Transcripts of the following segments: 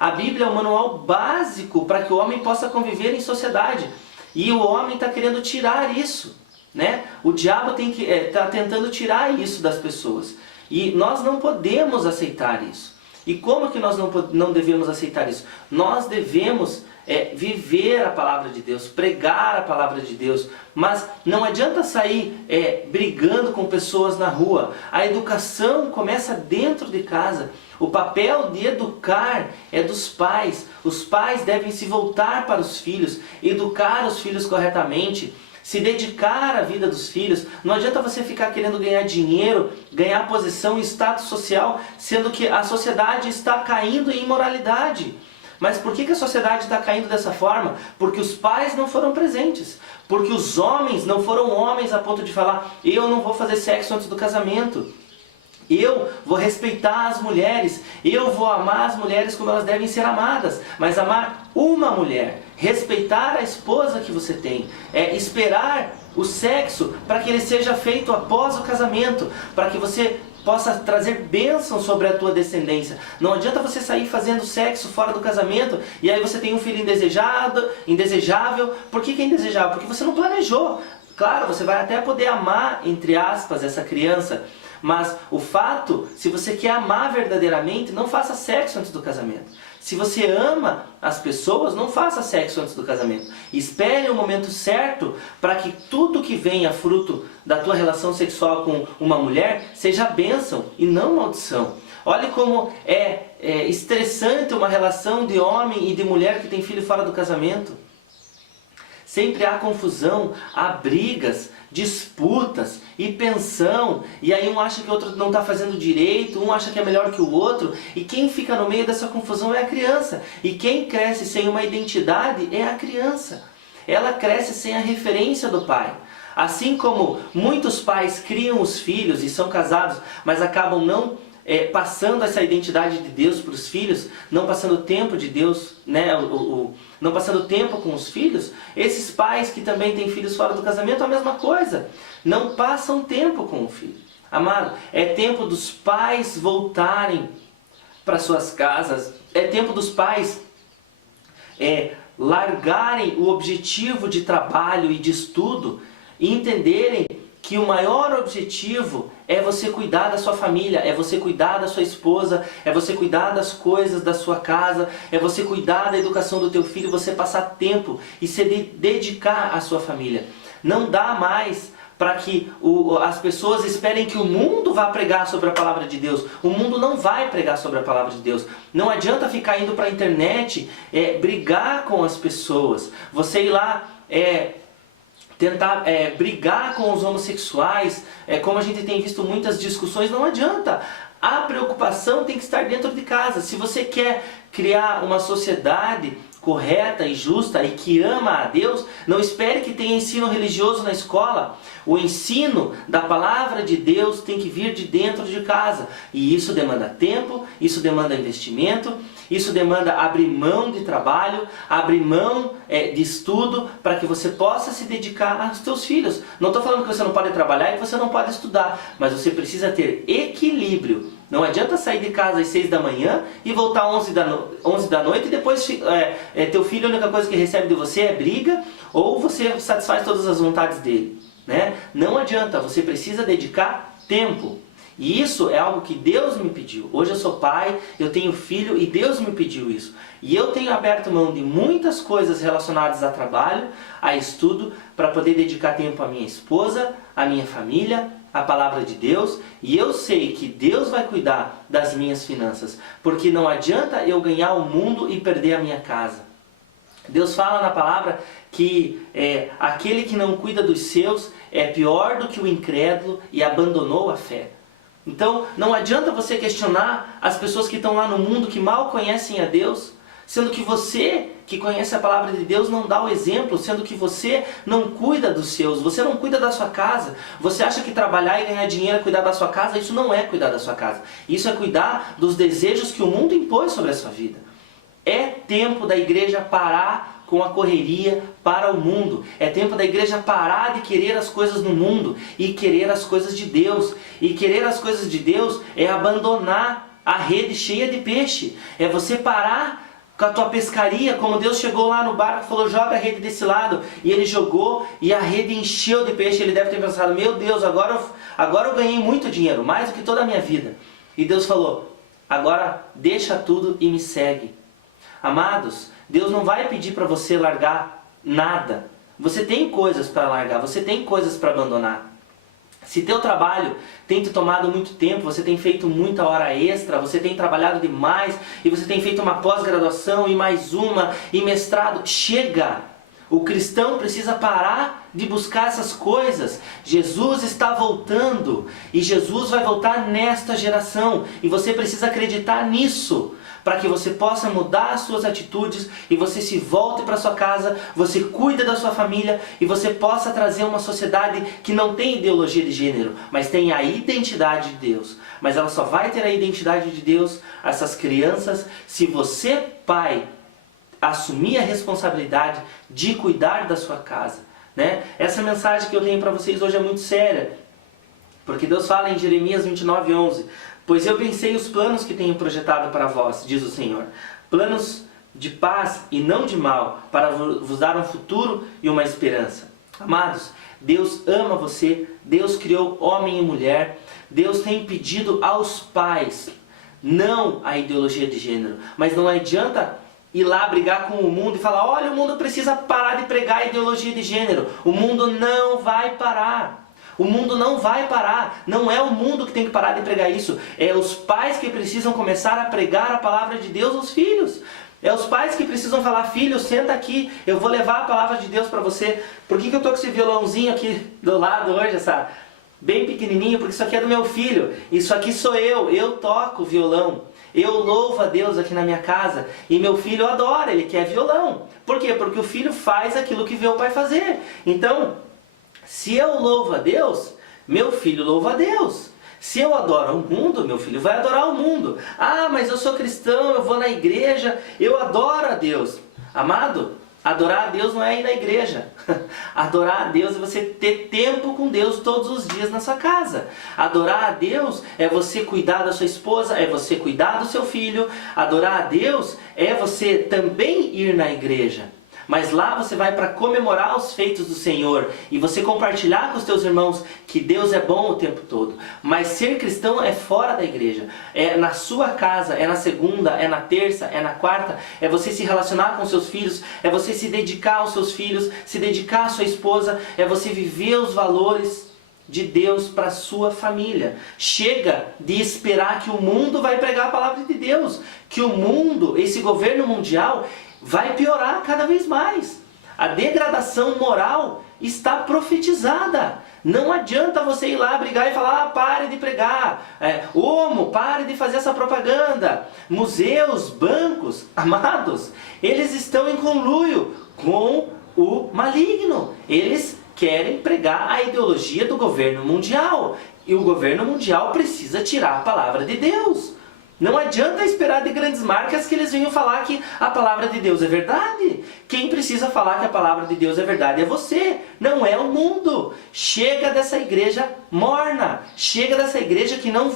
A Bíblia é o manual básico para que o homem possa conviver em sociedade. E o homem está querendo tirar isso, né? O diabo está tentando tirar isso das pessoas. E nós não podemos aceitar isso. E como que nós não devemos aceitar isso? Nós devemos viver a palavra de Deus, pregar a palavra de Deus. Mas não adianta sair brigando com pessoas na rua. A educação começa dentro de casa. O papel de educar é dos pais. Os pais devem se voltar para os filhos, educar os filhos corretamente, se dedicar à vida dos filhos. Não adianta você ficar querendo ganhar dinheiro, ganhar posição e status social, sendo que a sociedade está caindo em imoralidade. Mas por que a sociedade está caindo dessa forma? Porque os pais não foram presentes. Porque os homens não foram homens a ponto de falar: eu não vou fazer sexo antes do casamento. Eu vou respeitar as mulheres, eu vou amar as mulheres como elas devem ser amadas. Mas amar uma mulher, respeitar a esposa que você tem, esperar o sexo para que ele seja feito após o casamento, para que você possa trazer bênção sobre a tua descendência. Não adianta você sair fazendo sexo fora do casamento e aí você tem um filho indesejável. Por que é indesejável? Porque você não planejou. Claro, você vai até poder amar, entre aspas, essa criança. Mas o fato, se você quer amar verdadeiramente, não faça sexo antes do casamento. Se você ama as pessoas, não faça sexo antes do casamento. Espere o momento certo para que tudo que venha fruto da tua relação sexual com uma mulher seja bênção e não maldição. Olhe como é estressante uma relação de homem e de mulher que tem filho fora do casamento. Sempre há confusão, há brigas, disputas e pensão. E aí um acha que o outro não está fazendo direito, um acha que é melhor que o outro. E quem fica no meio dessa confusão é a criança. E quem cresce sem uma identidade é a criança. Ela cresce sem a referência do pai. Assim como muitos pais criam os filhos e são casados, mas acabam não passando essa identidade de Deus para os filhos, não passando tempo de Deus, né, não passando tempo com os filhos, esses pais que também têm filhos fora do casamento, a mesma coisa, não passam tempo com o filho. Amado, é tempo dos pais voltarem para suas casas, é tempo dos pais largarem o objetivo de trabalho e de estudo e entenderem que o maior objetivo é você cuidar da sua família, é você cuidar da sua esposa, é você cuidar das coisas da sua casa, é você cuidar da educação do teu filho, você passar tempo e se dedicar à sua família. Não dá mais para que as pessoas esperem que o mundo vá pregar sobre a palavra de Deus. O mundo não vai pregar sobre a palavra de Deus. Não adianta ficar indo para a internet brigar com as pessoas. Você ir lá tentar brigar com os homossexuais, como a gente tem visto muitas discussões, não adianta. A preocupação tem que estar dentro de casa. Se você quer criar uma sociedade correta e justa e que ama a Deus, não espere que tenha ensino religioso na escola. O ensino da palavra de Deus tem que vir de dentro de casa. E isso demanda tempo, isso demanda investimento, isso demanda abrir mão de trabalho, abrir mão de estudo, para que você possa se dedicar aos teus filhos. Não estou falando que você não pode trabalhar e que você não pode estudar, mas você precisa ter equilíbrio. Não adianta sair de casa às 6 da manhã e voltar às 11 da noite e depois teu filho, a única coisa que recebe de você é briga, ou você satisfaz todas as vontades dele, né? Não adianta, você precisa dedicar tempo. E isso é algo que Deus me pediu. Hoje eu sou pai, eu tenho filho e Deus me pediu isso. E eu tenho aberto mão de muitas coisas relacionadas a trabalho, a estudo, para poder dedicar tempo à minha esposa, à minha família, à palavra de Deus. E eu sei que Deus vai cuidar das minhas finanças, porque não adianta eu ganhar o mundo e perder a minha casa. Deus fala na palavra que aquele que não cuida dos seus é pior do que o incrédulo e abandonou a fé. Então, não adianta você questionar as pessoas que estão lá no mundo que mal conhecem a Deus, sendo que você, que conhece a palavra de Deus, não dá o exemplo, sendo que você não cuida dos seus, você não cuida da sua casa. Você acha que trabalhar e ganhar dinheiro é cuidar da sua casa? Isso não é cuidar da sua casa. Isso é cuidar dos desejos que o mundo impõe sobre a sua vida. É tempo da igreja parar com a correria para o mundo. É tempo da igreja parar de querer as coisas no mundo e querer as coisas de Deus. E querer as coisas de Deus é abandonar a rede cheia de peixe. É você parar com a tua pescaria, como Deus chegou lá no barco e falou, joga a rede desse lado, e ele jogou e a rede encheu de peixe. Ele deve ter pensado, meu Deus, agora eu ganhei muito dinheiro, mais do que toda a minha vida. E Deus falou, agora deixa tudo e me segue. Amados, Deus não vai pedir para você largar nada. Você tem coisas para largar, você tem coisas para abandonar. Se teu trabalho tem te tomado muito tempo, você tem feito muita hora extra, você tem trabalhado demais, e você tem feito uma pós-graduação, e mais uma, e mestrado, chega! O cristão precisa parar de buscar essas coisas. Jesus está voltando, e Jesus vai voltar nesta geração, e você precisa acreditar nisso, para que você possa mudar as suas atitudes e você se volte para sua casa, você cuida da sua família e você possa trazer uma sociedade que não tem ideologia de gênero, mas tem a identidade de Deus. Mas ela só vai ter a identidade de Deus, essas crianças, se você, pai, assumir a responsabilidade de cuidar da sua casa, né? Essa mensagem que eu tenho para vocês hoje é muito séria, porque Deus fala em Jeremias 29:11, pois eu pensei os planos que tenho projetado para vós, diz o Senhor, planos de paz e não de mal, para vos dar um futuro e uma esperança. Amados, Deus ama você, Deus criou homem e mulher, Deus tem pedido aos pais, não a ideologia de gênero, mas não adianta ir lá brigar com o mundo e falar, olha, o mundo precisa parar de pregar a ideologia de gênero. O mundo não vai parar. O mundo não vai parar. Não é o mundo que tem que parar de pregar isso. É os pais que precisam começar a pregar a palavra de Deus aos filhos. É os pais que precisam falar, filho, senta aqui, eu vou levar a palavra de Deus para você. Por que eu tô com esse violãozinho aqui do lado hoje, essa bem pequenininho? Porque isso aqui é do meu filho. Isso aqui sou eu toco violão. Eu louvo a Deus aqui na minha casa. E meu filho adora, ele quer violão. Por quê? Porque o filho faz aquilo que vê o pai fazer. Então, se eu louvo a Deus, meu filho louva a Deus. Se eu adoro o mundo, meu filho vai adorar o mundo. Ah, mas eu sou cristão, eu vou na igreja, eu adoro a Deus. Amado, adorar a Deus não é ir na igreja. Adorar a Deus é você ter tempo com Deus todos os dias na sua casa. Adorar a Deus é você cuidar da sua esposa, é você cuidar do seu filho. Adorar a Deus é você também ir na igreja. Mas lá você vai para comemorar os feitos do Senhor e você compartilhar com os teus irmãos que Deus é bom o tempo todo. Mas ser cristão é fora da igreja, é na sua casa, é na segunda, é na terça, é na quarta, é você se relacionar com seus filhos, é você se dedicar aos seus filhos, se dedicar à sua esposa, é você viver os valores de Deus para a sua família. Chega de esperar que o mundo vai pregar a palavra de Deus, que o mundo, esse governo mundial, vai piorar cada vez mais. A degradação moral está profetizada. Não adianta você ir lá brigar e falar, pare de pregar. Homo, pare de fazer essa propaganda. Museus, bancos, amados, eles estão em conluio com o maligno. Eles querem pregar a ideologia do governo mundial. E o governo mundial precisa tirar a palavra de Deus. Não adianta esperar de grandes marcas que eles venham falar que a palavra de Deus é verdade. Quem precisa falar que a palavra de Deus é verdade é você, não é o mundo. Chega dessa igreja morna, chega dessa igreja que não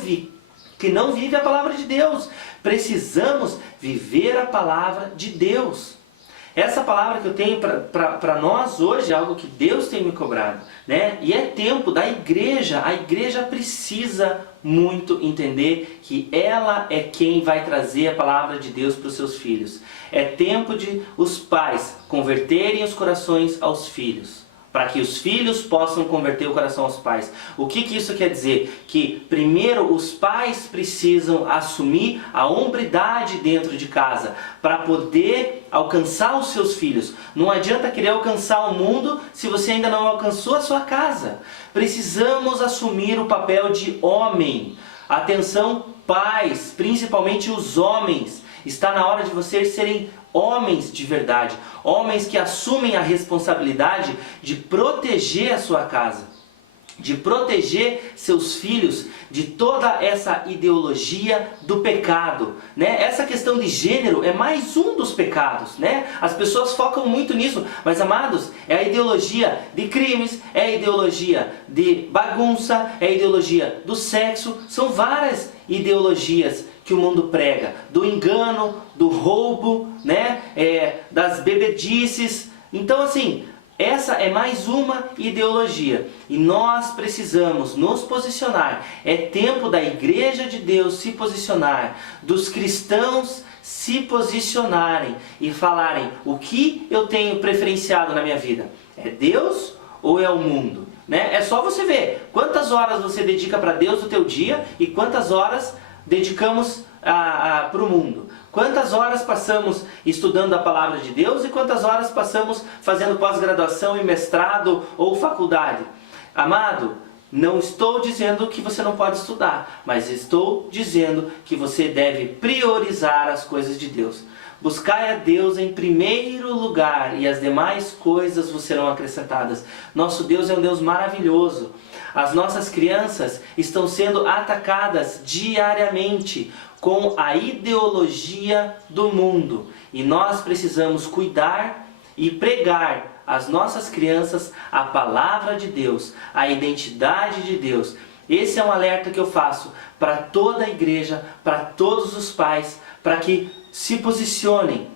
vive a palavra de Deus. Precisamos viver a palavra de Deus. Essa palavra que eu tenho para nós hoje é algo que Deus tem me cobrado, né? E é tempo da igreja, a igreja precisa muito entender que ela é quem vai trazer a palavra de Deus para os seus filhos. É tempo de os pais converterem os corações aos filhos, para que os filhos possam converter o coração aos pais. O que isso quer dizer? Que primeiro os pais precisam assumir a hombridade dentro de casa, para poder alcançar os seus filhos. Não adianta querer alcançar o mundo se você ainda não alcançou a sua casa. Precisamos assumir o papel de homem. Atenção, pais, principalmente os homens. Está na hora de vocês serem homens de verdade, homens que assumem a responsabilidade de proteger a sua casa, de proteger seus filhos de toda essa ideologia do pecado, né? Essa questão de gênero é mais um dos pecados, né? As pessoas focam muito nisso, mas amados, é a ideologia de crimes, é a ideologia de bagunça, é a ideologia do sexo, são várias ideologias que o mundo prega, do engano, do roubo, né? Das bebedices. Então assim, essa é mais uma ideologia e nós precisamos nos posicionar. É tempo da Igreja de Deus se posicionar, dos cristãos se posicionarem e falarem: o que eu tenho preferenciado na minha vida? É Deus ou é o mundo? Né? É só você ver quantas horas você dedica para Deus no teu dia e quantas horas dedicamos para o mundo. Quantas horas passamos estudando a palavra de Deus e quantas horas passamos fazendo pós-graduação e mestrado ou faculdade. Amado, não estou dizendo que você não pode estudar, mas estou dizendo que você deve priorizar as coisas de Deus. Buscai a Deus em primeiro lugar e as demais coisas vos serão acrescentadas. Nosso Deus é um Deus maravilhoso. As nossas crianças estão sendo atacadas diariamente com a ideologia do mundo. E nós precisamos cuidar e pregar às nossas crianças a palavra de Deus, a identidade de Deus. Esse é um alerta que eu faço para toda a igreja, para todos os pais, para que se posicionem,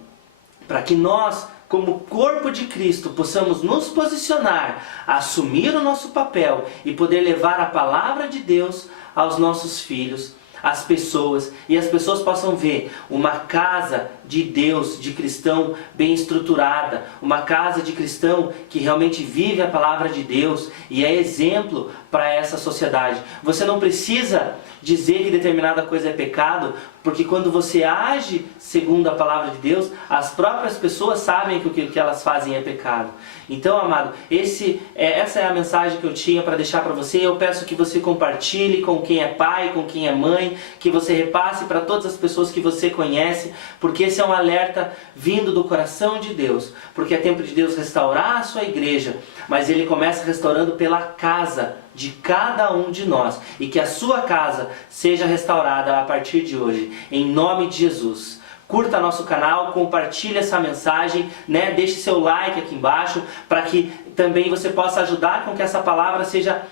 para que nós, como corpo de Cristo, possamos nos posicionar, assumir o nosso papel e poder levar a palavra de Deus aos nossos filhos, às pessoas, e as pessoas possam ver uma casa de Deus, de cristão bem estruturada, uma casa de cristão que realmente vive a palavra de Deus e é exemplo para essa sociedade. Você não precisa dizer que determinada coisa é pecado, porque quando você age segundo a palavra de Deus, as próprias pessoas sabem que o que elas fazem é pecado. Então, amado, essa é a mensagem que eu tinha para deixar para você. Eu peço que você compartilhe com quem é pai, com quem é mãe, que você repasse para todas as pessoas que você conhece, porque esse é um alerta vindo do coração de Deus, porque é tempo de Deus restaurar a sua igreja, mas Ele começa restaurando pela casa de cada um de nós, e que a sua casa seja restaurada a partir de hoje, em nome de Jesus. Curta nosso canal, compartilhe essa mensagem, né? Deixe seu like aqui embaixo, para que também você possa ajudar com que essa palavra seja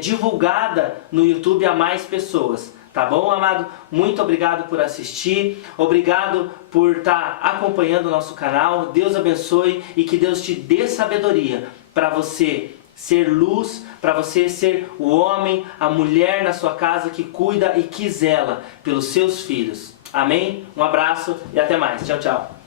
divulgada no YouTube a mais pessoas. Tá bom, amado? Muito obrigado por assistir, obrigado por estar acompanhando o nosso canal. Deus abençoe e que Deus te dê sabedoria para você ser luz, para você ser o homem, a mulher na sua casa que cuida e que zela pelos seus filhos. Amém? Um abraço e até mais. Tchau, tchau.